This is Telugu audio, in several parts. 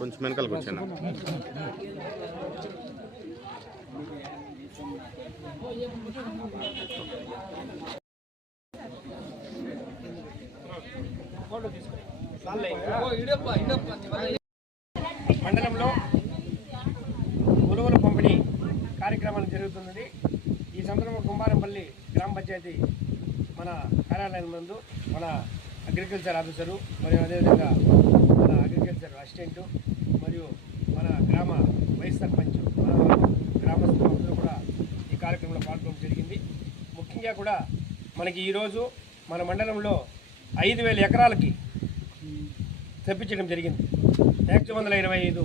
కొంచెం వెనకాలకు వచ్చాను. మండలంలో ఉలువల పంపిణీ కార్యక్రమాలు జరుగుతున్నది. ఈ సందర్భంగా కుమారంపల్లి గ్రామ పంచాయతీ మన కార్యాలయం నందు మన అగ్రికల్చర్ ఆఫీసరు మరియు అదేవిధంగా మన అగ్రికల్చర్ అసిస్టెంటు మరియు మన గ్రామ వైస్ సర్పంచ్ మన గ్రామస్తులు అందరూ కూడా ఈ కార్యక్రమంలో పాల్గొనడం జరిగింది. ముఖ్యంగా కూడా మనకి ఈరోజు మన మండలంలో 5,000 ఎకరాలకి తెప్పించడం జరిగింది. 125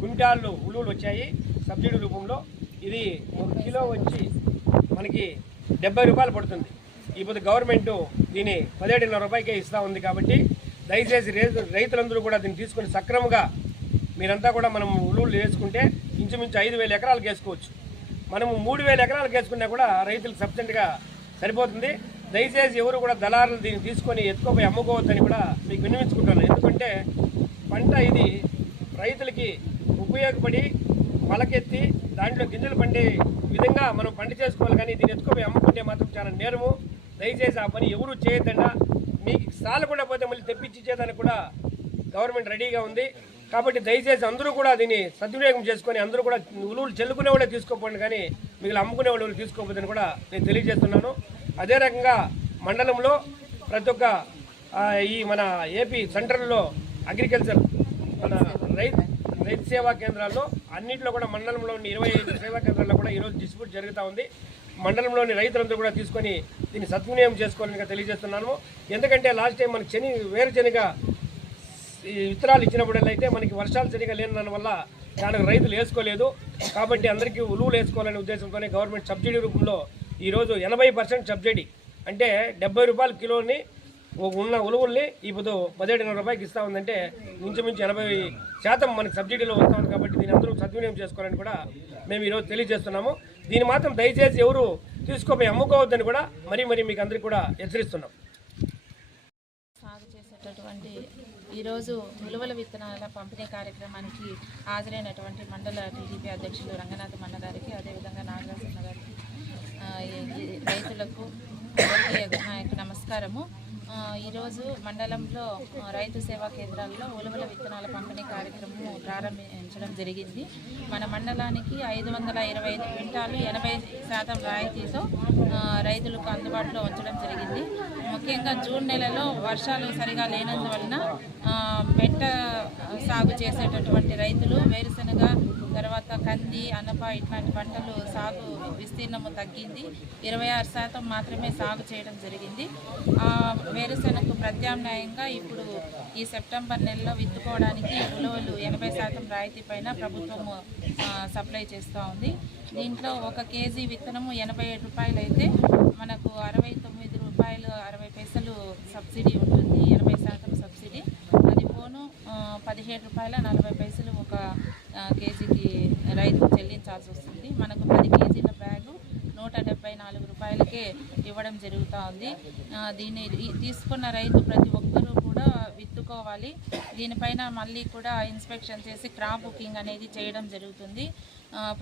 క్వింటాళ్ళు ఉలువలు వచ్చాయి సబ్సిడీ రూపంలో. ఇది 1 కిలో వచ్చి మనకి 70 రూపాయలు పడుతుంది. ఇప్పుడు గవర్నమెంట్ దీన్ని 17,500 రూపాయలకే ఇస్తూ ఉంది. కాబట్టి దయచేసి రైతులందరూ కూడా దీన్ని తీసుకొని సక్రమంగా మీరంతా కూడా మనం ఉలువలు వేసుకుంటే ఇంచుమించు 5,000 ఎకరాలకు వేసుకోవచ్చు. మనము 3,000 ఎకరాలకు వేసుకున్నా కూడా రైతులకు సబ్సిడీగా సరిపోతుంది. దయచేసి ఎవరు కూడా దళారులు దీన్ని తీసుకొని ఎత్తుకోపోయి అమ్ముకోవద్దని కూడా మీకు విన్నవించుకుంటున్నాను. ఎందుకంటే పంట ఇది రైతులకి ఉపయోగపడి మొలకెత్తి దాంట్లో గింజలు పండే విధంగా మనం పంట చేసుకోవాలి. కానీ దీన్ని ఎత్తుకోపోయి అమ్ముకుంటే మాత్రం చాలా నేరము. దయచేసి ఆ పని ఎవరు చేయొద్దండా. మీకు సాలకుండా పోతే మళ్ళీ తెప్పించేదానికి కూడా గవర్నమెంట్ రెడీగా ఉంది. కాబట్టి దయచేసి అందరూ కూడా దీన్ని సద్వినియోగం చేసుకొని అందరూ కూడా ఉలువలు చెల్లుకునే వాళ్ళే తీసుకోపోండి, కానీ మిగిలిన అమ్ముకునే వాళ్ళు తీసుకోపోద్దని కూడా నేను తెలియజేస్తున్నాను. అదే రకంగా మండలంలో ప్రతి ఒక్క ఈ మన ఏపీ సెంట్రల్లో అగ్రికల్చర్ మన రైతు సేవా కేంద్రాల్లో అన్నింటిలో కూడా మండలంలోని 25 సేవా కేంద్రాల్లో కూడా ఈరోజు డిస్ట్రిబ్యూట్ జరుగుతూ ఉంది. మండలంలోని రైతులందరూ కూడా తీసుకొని దీన్ని సద్వినియోగం చేసుకోవాలని తెలియజేస్తున్నాను. ఎందుకంటే లాస్ట్ టైం మనకి వేరుశనగ విత్తనాలు ఇచ్చినప్పుడల్లా అయితే మనకి వర్షాలు సరిగా లేని దానివల్ల దానికి రైతులు వేసుకోలేదు. కాబట్టి అందరికీ ఉలువలు వేసుకోవాలనే ఉద్దేశంతోనే గవర్నమెంట్ సబ్సిడీ రూపంలో ఈరోజు 80% సబ్సిడీ అంటే 70 రూపాయల కిలోని ఉన్న ఉలువల్ని ఇప్పుడు 17,500 రూపాయలకి ఇస్తూ ఉందంటే ఇంచుమించు 80% మనకి సబ్సిడీలో వస్తూ ఉంది. కాబట్టి దీన్ని అందరూ సద్వినియోగం చేసుకోవాలని కూడా మేము ఈరోజు తెలియజేస్తున్నాము. దీన్ని మాత్రం దయచేసి ఎవరు తీసుకోపోయి అమ్ముకోవద్దని కూడా మరీ మీకు అందరికీ కూడా హెచ్చరిస్తున్నాం. సాగు చేసేటటువంటి ఈరోజు ఉలువల విత్తనాల పంపిణీ కార్యక్రమానికి హాజరైనటువంటి మండల టీడీపీ అధ్యక్షులు రంగనాథ్ మన్న గారికి, అదేవిధంగా నాగరాజన్న గారికి, రైతులకు అందరికీ నమస్కారము. ఈరోజు మండలంలో రైతు సేవా కేంద్రాల్లో ఉలువల విత్తనాల పంపిణీ కార్యక్రమం ప్రారంభించడం జరిగింది. మన మండలానికి 525 క్వింటాలు 80% రాయితీతో రైతులకు అందుబాటులో ఉంచడం జరిగింది. ముఖ్యంగా జూన్ నెలలో వర్షాలు సరిగా లేనందువలన మెట్ట సాగు చేసేటటువంటి రైతులు వేరుశనగ, తర్వాత కంది, అనప ఇట్లాంటి పంటలు సాగు విస్తీర్ణము తగ్గింది. 26% మాత్రమే సాగు చేయడం జరిగింది. వేరుశనగకు ప్రత్యామ్నాయంగా ఇప్పుడు ఈ సెప్టెంబర్ నెలలో విత్తుకోవడానికి ఉలువలు 80% రాయితీ పైన ప్రభుత్వము సప్లై చేస్తూ ఉంది. దీంట్లో 1 కేజీ విత్తనము 87 రూపాయలు అయితే మనకు 69 రూపాయలు 60 పైసలు సబ్సిడీ ఉంటుంది. 80% సబ్సిడీ. అది పోను 17 రూపాయల 40 పైసలు 1 కేజీకి రైతు చెల్లించాల్సి వస్తుంది. మనకు 10 కేజీల బ్యాగు 174 రూపాయలకే ఇవ్వడం జరుగుతూ ఉంది. దీన్ని తీసుకున్న రైతు ప్రతి ఒక్కరూ కూడా విత్తుకోవాలి. దీనిపైన మళ్ళీ కూడా ఇన్స్పెక్షన్ చేసి క్రాప్ బుకింగ్ అనేది చేయడం జరుగుతుంది.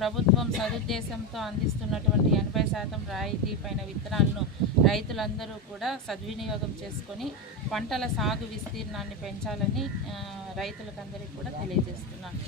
ప్రభుత్వం సదుద్దేశంతో అందిస్తున్నటువంటి 80% రాయితీ పైన విత్తనాలను రైతులందరూ కూడా సద్వినియోగం చేసుకొని పంటల సాగు విస్తీర్ణాన్ని పెంచాలని రైతులకందరికీ కూడా తెలియజేస్తున్నాను.